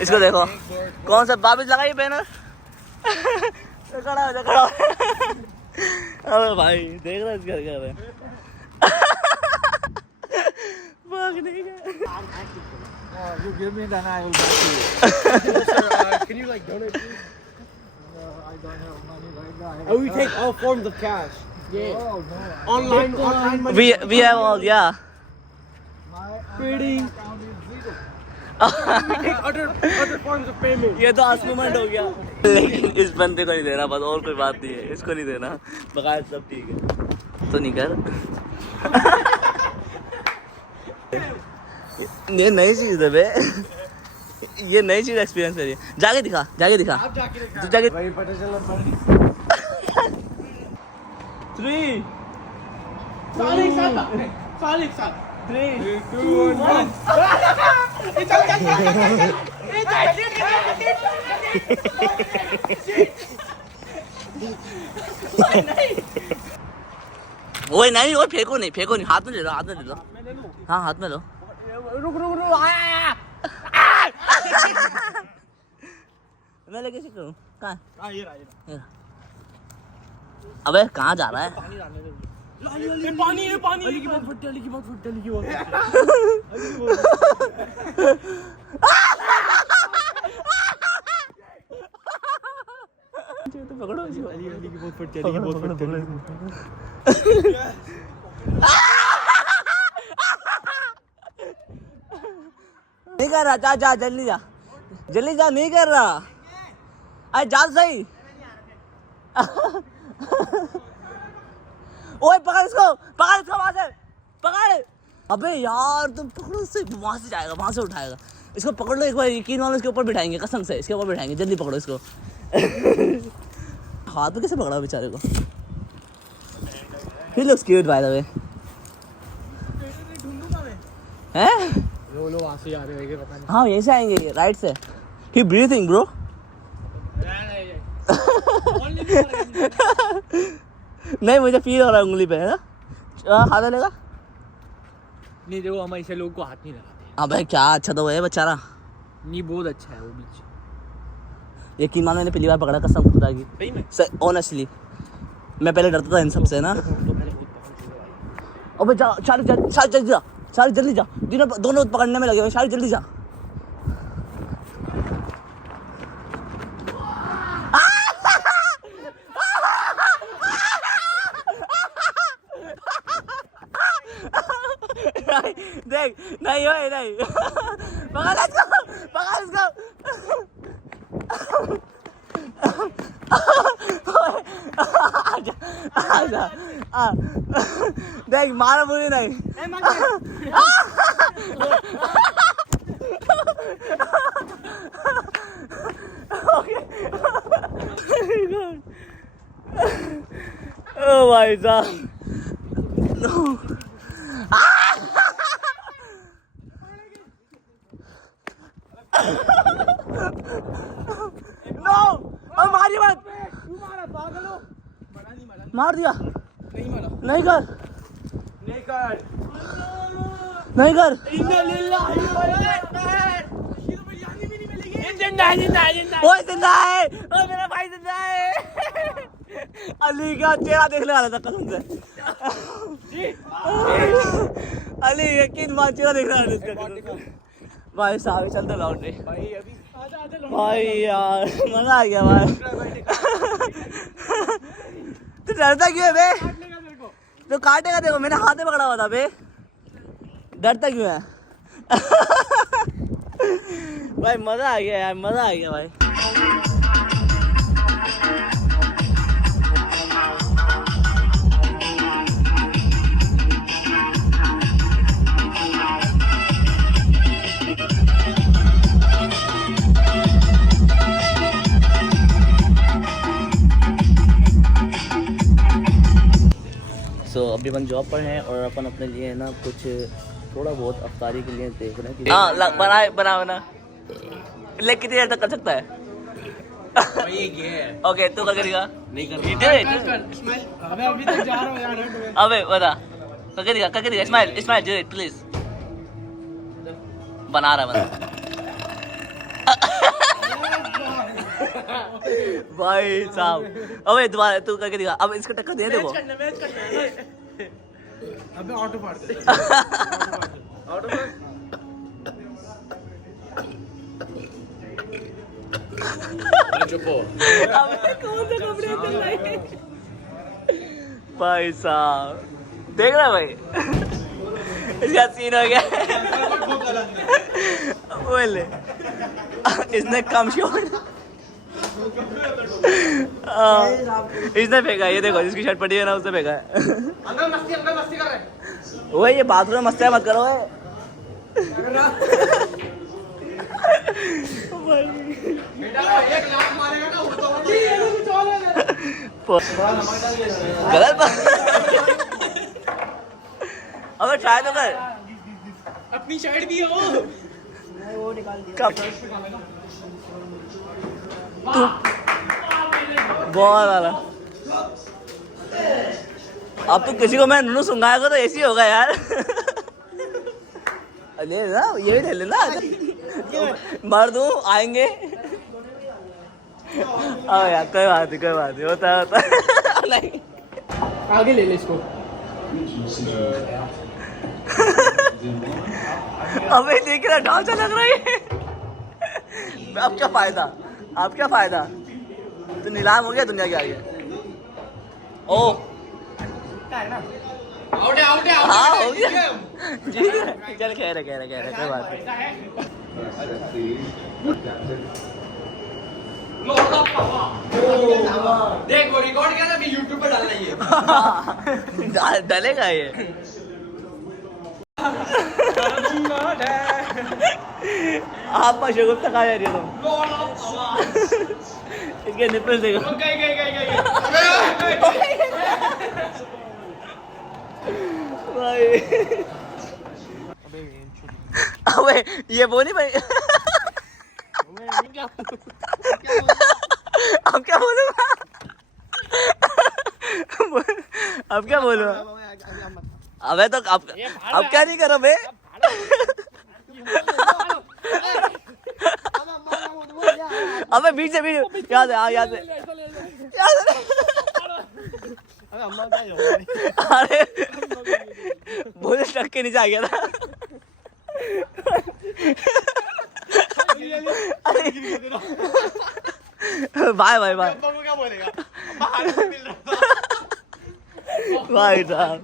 इसको देखो कौन सा वापिस लगाइए बैनर। खड़ा हो जा, खड़ा हो। अरे भाई देख रहा है इसका क्या है। You give me then I will back to you. Can you like donate please? I don't have money right now. Oh, we take all forms of cash. Yeah. Oh no. Online money. we have all, yeah. My Trading. account is zero. We take other forms of payment. ये तो आज moment हो गया। लेकिन इस बंदे को नहीं देना, बस और कोई बात नहीं है, इसको नहीं देना, बकाया सब ठीक है। तो नहीं कर। ये नई चीज है बे, ये नई चीज एक्सपीरियंस है ये। जाके दिखा, जाके दिखा। आप जाके दिखा। तू जाके। भाई पता चला पर 3 सारे एक साथ 3 2 1 ओए नहीं, ओए फेंको नहीं, फेंको नहीं, हाथ में ले लो, हाथ में ले लो। हाँ हाथ में लो। रुक मैं लेके से करूँ कहाँ? ये अबे कहाँ जा रहा है? पानी अली की बहुत फटती अली की बहुत तो पकड़ो अली की बहुत फटती नहीं कर रहा, जा जा जल्दी जा, जल्दी जा, नहीं कर रहा। अरे जा तो सही। ओए पकड़ इसको वहां से पकड़। अबे यार तुम पकड़ो, उससे वहां से जाएगा, वहां से उठाएगा। इसको पकड़ लो एक बार, यकीन मानो इसके ऊपर बिठाएंगे, कसम से इसके ऊपर बिठाएंगे। जल्दी पकड़ो इसको। हाथ में कैसे पकड़ा बेचारे को? He looks cute by the way. हैं? वो लोग वहां से आ रहे हैं, पता नहीं। हाँ यहीं से आएंगे ये, राइट से। He breathing bro. नहीं मुझे फील हो रहा है उंगली पे, है ना? हाथ लेगा? नहीं देखो, हम ऐसे लोगों को हाथ नहीं लगाते। अबे क्या अच्छा तो है बेचारा। नहीं बहुत अच्छा है वो बीच। यकीन मानो मैंने पहली बार पकड़ा, कसम खुदा की। सही में? ऑनेस्टली मैं पहले डरता था इन सब से ना। अबे जा शारिक, जल्दी जा, शारिक जल्दी जा, दोनों पकड़ने में लगे हुए। शारिक जल्दी जा। देख नहीं होए नहीं। पकड़ इसको, पकड़ इसको। आजा, देख मारा बुरी नहीं। ओ भाई साहब नो, मारी मत। मार दिया। नहीं कर। ओए जिंदा है, ओए मेरा भाई जिंदा है। अली का चेहरा देखने वाला था कसम से। अली यकीन मान, चेहरा देखने वाला था इसका। भाई साहब चलते लौंडे भाई यार, मजा आ गया भाई। तू डरता क्यों है बे? तो काटेगा, देखो मैंने हाथ में पकड़ा हुआ था बे, डरता क्यों है? भाई मजा आ गया यार, मजा आ गया भाई। अभी अपन जॉब पर हैं और अपन अपने लिए ना कुछ थोड़ा बहुत अफ्तारी के लिए देख रहे हैं। हाँ बना लेग कितनी देर तक कर सकता है? ओके तू क्या करेगा? नहीं कर। अभी तक जा रहा हूं यार। अबे बता क्या करेगा? Smile please. बना रहा भाई साहब अबे दोबारा तू करके दिखा अब इसका टक्कर दे देखो मैच करना है अबे ऑटो फाड़ दे ऑटो फाड़ चुप हो अबे कौन से कपड़े अंदर लाए भाई साहब देख रहा है भाई इसका सीन हो गया बोले इसने कम शॉट इसने फेंका ये देखो जिसकी शर्ट पड़ी है ना उसने फेंका है अंकल मस्ती कर रहे हैं वही ये बाथरूम में मस्ती मत करो बेटा एक लाख मारेगा ना उड़ता हुआ गलत बात अबे ट्राई तो कर अपनी साइड भी हो कब तू बहुत आला अब तो किसी को मैं नूनू सुंगाएगा तो ऐसी होगा यार ले ना ये भी ले लेना मार दूं आएंगे अब यार कोई बात नहीं होता नहीं आगे ले ले इसको अबे देख रहा ढांचा लग रहा है अब क्या फायदा तो नीलाम हो गया दुनिया के आगे ओ आउट है हाँ हो गया जी चल कह रहे कोई बात नहीं देख वो रिकॉर्ड किया था अभी YouTube पे डालना ये डलेगा ये आप शगुफ्ता कहा जा रही हो तुम इनके निपल देखो गई भाई अबे ये वो नहीं भाई अब क्या बोलूँगा अब क्या बोलूँ अबे तो अब क्या नहीं करो बे अबे बीच से याद है अरे बोले ट्रक के नीचे आ गया था बाय क्या बोलेगा भाई साहब